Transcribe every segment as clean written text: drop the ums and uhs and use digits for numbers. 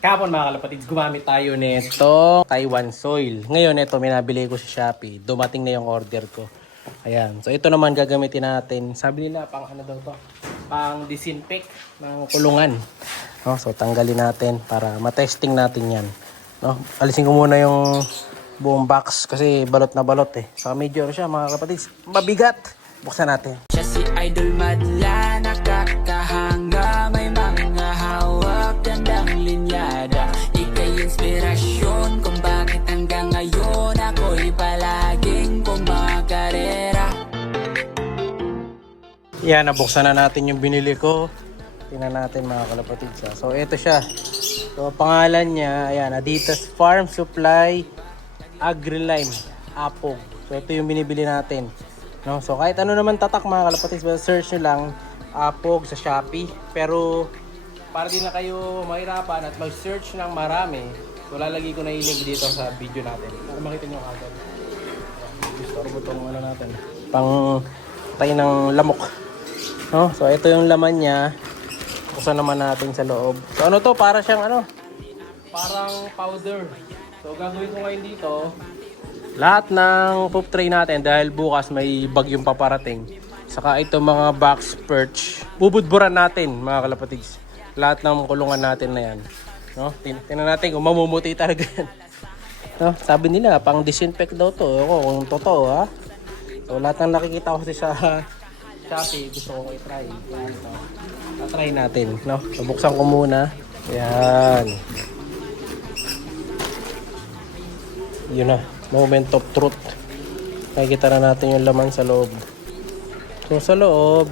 Kapon mga kalapatids, gumamit tayo nito Taiwan soil. Ngayon ito, minabili ko sa Shopee. Dumating na yung order ko. Ayan. So ito naman gagamitin natin. Sabi nila pang ano daw to? Pang disinfect ng kulungan. No? So tanggalin natin para matesting natin yan. No? Alisin ko muna yung buong box kasi balot na balot eh. So medyo siya mga kalapatids, mabigat. Buksan natin. Siya si Idol Madla, nakakahanga, may mga hawak, gandang linyada. Ika'y inspirasyon kung bakit hanggang ngayon ako'y palaging kumakarera. Yan, nabuksan na natin yung binili ko. Tingnan natin mga kalapatids. So ito siya. So pangalan niya, ayan, Adidas Farm Supply AgriLime Apog. So ito yung binibili natin. No, so kahit ano naman tatak mga kalapatids, search nyo lang Apog sa Shopee. Pero para din na kayo mahirapan at mag-search ng marami, so lalagay ko na yung link dito sa video natin para makita nyo agad. Gusto ko itong ano natin, pang tayo ng lamok. No, so ito yung laman niya. Buksan naman natin sa loob. So ano to, para siyang ano, parang powder. So gagawin ko ngayon dito lahat ng poop tray natin dahil bukas may bagyong paparating. Saka ito mga box perch, bubudburan natin mga kalapatids. Lahat ng kulungan natin na yan. No? Tingnan natin kung mamumuti talaga yan. No? Sabi nila pang disinfect daw to. Ako kung totoo ha. So lahat ng nakikita ko sa Shopee gusto ko i-try. Try natin. No? So, buksan ko muna. Yan. Yun na. Moment of truth. Nakikita na natin yung laman sa loob. So sa loob,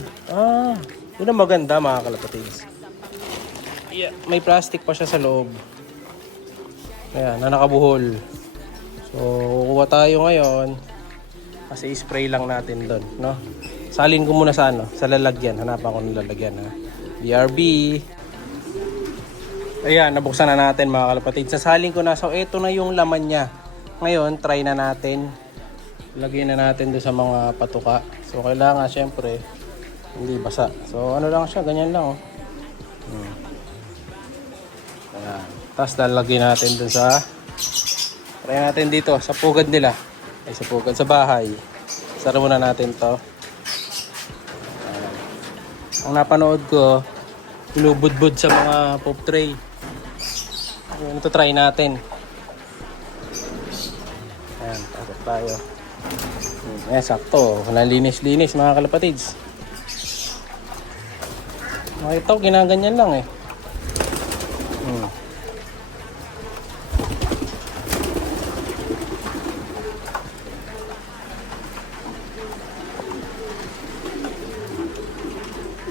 yun ang maganda mga kalapatids. Yeah, may plastic pa siya sa loob. Ayan, na nakabuhol. So kukuha tayo ngayon. Kasi spray lang natin doon, no? Salin ko muna sa ano, sa lalagyan. Hanapan ko ng lalagyan, ha. BRB. Ayan, nabuksan na natin mga kalapatids. Sasalin ko na. So ito na yung laman niya. Ngayon, try na natin. Lagyan na natin doon sa mga patuka. So, kailangan syempre hindi basa. So, ano lang siya, ganyan lang. Oh. Ayan. Tapos, lalagyan natin doon sa try natin dito, sa pugad nila. Ay, sa pugad sa bahay. Sara muna natin to. Ayan. Ang napanood ko, binubudbud sa mga pop tray. Ayan, ito try natin. Ayan, pasok tayo. Ayan, sakto. Nalinis-linis mga kalapatids. Makita ko, ginaganyan lang eh.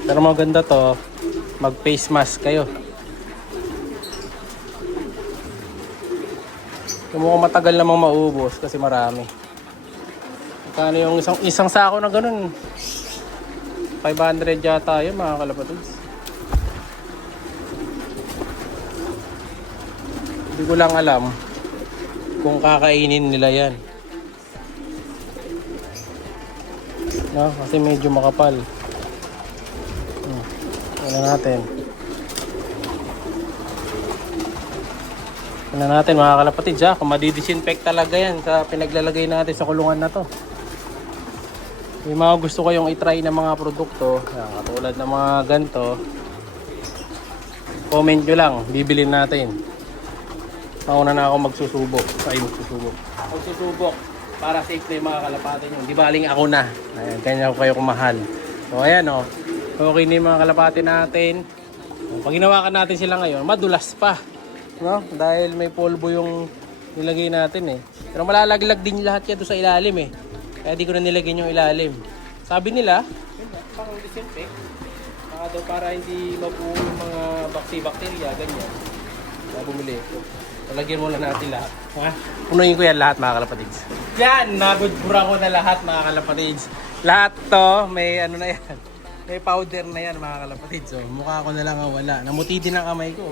Pero maganda to, mag face mask kayo. Mukhang matagal namang maubos kasi marami. Kano yung isang sako na ganun? 500 yata yun mga kalapatids. Hindi ko lang alam kung kakainin nila yan. No, kasi medyo makapal. Ano natin? Tingnan natin mga kalapatids ha, kung madidisinfect talaga yan sa pinaglalagay natin sa kulungan na to. Yung mga gusto ko yung i-try na mga produkto, katulad ng mga ganito, comment nyo lang, bibilin natin. Mauna na ako magsusubok. Magsusubok para safe na yung mga kalapati nyo. Di baling ako na. Ayan, kanya ko kayo kumahal. So ayan o, okay na yung mga kalapati natin. Pag ginawakan natin sila ngayon, madulas pa. No? Dahil may polvo yung nilagay natin eh. Pero malalaglag din lahat yan doon sa ilalim eh. Kaya di ko na nilagyan yung ilalim. Sabi nila, pang disinfect. Daw para hindi mabuo yung mga bacteria, ganyan. Kaya bumili ito. Lagyan muna natin lahat. Ha? Punuin ko yan lahat mga kalapatids. Yan, nabudbura ko na lahat mga kalapatids. Lahat to, may ano na yan. May powder na yan mga kalapatids. So, mukha ko na lang ang wala. Namuti din ang kamay ko.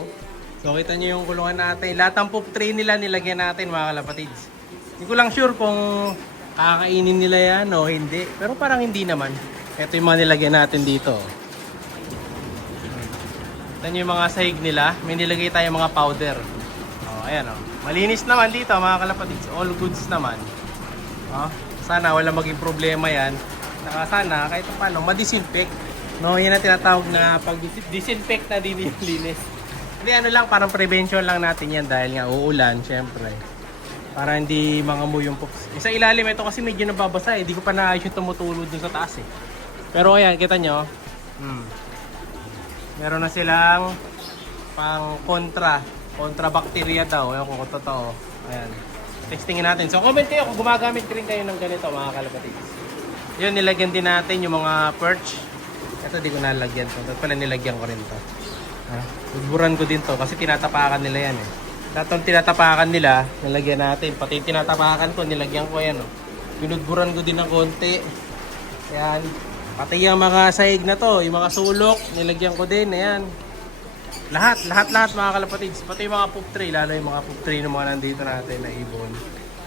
So kita nyo yung kulungan natin. Lahat ng poop tray nila nilagyan natin mga kalapatids. Hindi ko lang sure kung kakainin nila yan o hindi. Pero parang hindi naman. Ito yung mga nilagyan natin dito. Kita nyo yung mga sahig nila. May nilagay tayong mga powder. Oh, ayan oh. Malinis naman dito mga kalapatids. All goods naman. Oh, sana wala maging problema yan. Sana kahit paano ma-disinfect. No, yan ang tinatawag na pag-disinfect na din yung linis. Hindi ano lang, parang prevention lang natin yan dahil nga uulan, syempre. Para hindi mangamoy yung pups. Sa ilalim ito kasi medyo nababasa eh. Hindi ko pa naayos yung tumutulod dun sa taas eh. Pero ayan, kita nyo. Meron na silang pang kontra bacteria daw. Ayan kung totoo. Ayan. Testingin natin. So comment kayo kung gumagamit rin kayo ng ganito mga kalapatids. Yun, nilagyan din natin yung mga perch. Ito di ko nalagyan to. Dapat pala nilagyan ko rin to. Buburan ko din to kasi tinatapakan nila yan eh. Lahat ng tinatapakan nila, nilagyan natin. Pati tinatapakan ko, nilagyan ko yan. Oh. Binudburan ko din ng konti. Ayan. Pati yung mga sahig na to, yung mga sulok, nilagyan ko din. Ayan. Lahat mga kalapatids. Pati yung mga poop tray, lalo yung mga poop tray ng mga nandito natin na ibon.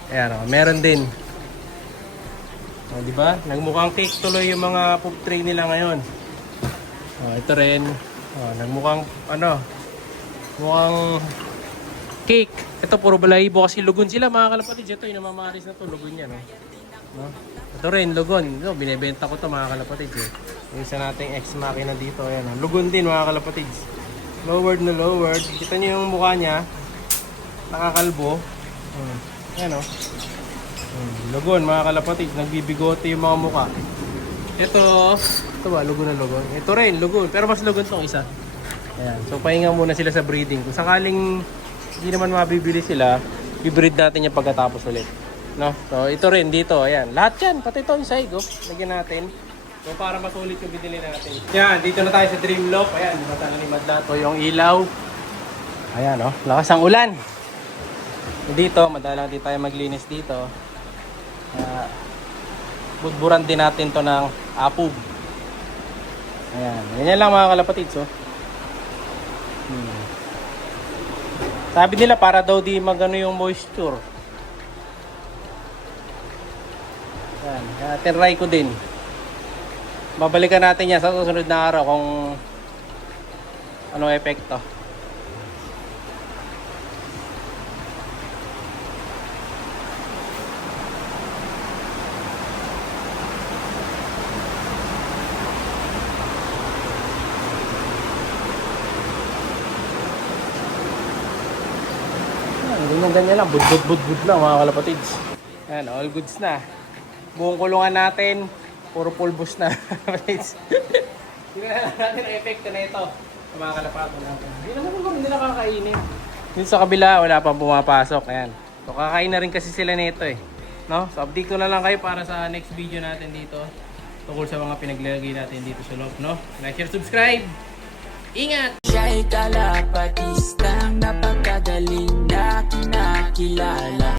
Ayan o, meron din. O, diba? Nagmukhang cake tuloy yung mga poop tray nila ngayon. O, ito rin. O, nagmukhang, mukhang cake. Ito puro balahibo kasi lugon sila mga kalapatids. Ito yung namamaris na to, lugon yan. No? Ito rin, lugon. Ito, binibenta ko to mga kalapatids. Yung isa nating ex-makina dito. Ayan, lugon din mga kalapatids. Lowered na lowered. Kita niyo yung mukha niya. Nakakalbo. Ayan o. Lugon mga kalapatids. Nagbibigote yung mga mukha. Ito ba? Lugon na lugon. Ito rin, lugon. Pero mas lugon tong isa. Ayan. So, pahinga muna sila sa breeding. Kung sakaling hindi naman mabibili sila, i-breed natin yung pagkatapos ulit. No? So, ito rin dito. Ayan. Lahat yan. Pati ito yung sahig. Lagyan natin. So, para masulit yung binili natin. Yan. Dito na tayo sa Dreamlock. Ayan. Matala ni Madla to yung ilaw. Ayan. Oh. Lakas ang ulan. Dito. Madalang din tayo maglinis dito. Budburan din natin to ng apog. Ayan. Ganyan lang mga kalapatids. Sabi nila para daw di magano yung moisture. Yan, tinry ko din. Babalikan natin yan sa susunod na araw kung anong epekto. Ganyan lang, bud lang mga kalapatids. Ayan, all goods na. Buong kulungan natin, puro pulbos na. Hindi na lang natin ang epekto na ito sa mga kalapatids natin. Hindi naman kung hindi nakakainin. Dito sa kabila, wala pang pumapasok. Ayan. So, kakain na rin kasi sila nito eh. No? So, update ko na lang kayo para sa next video natin dito. Tungkol sa mga pinaglalagay natin dito sa loob, no? Like, share, subscribe! Ingat! Siya'y kala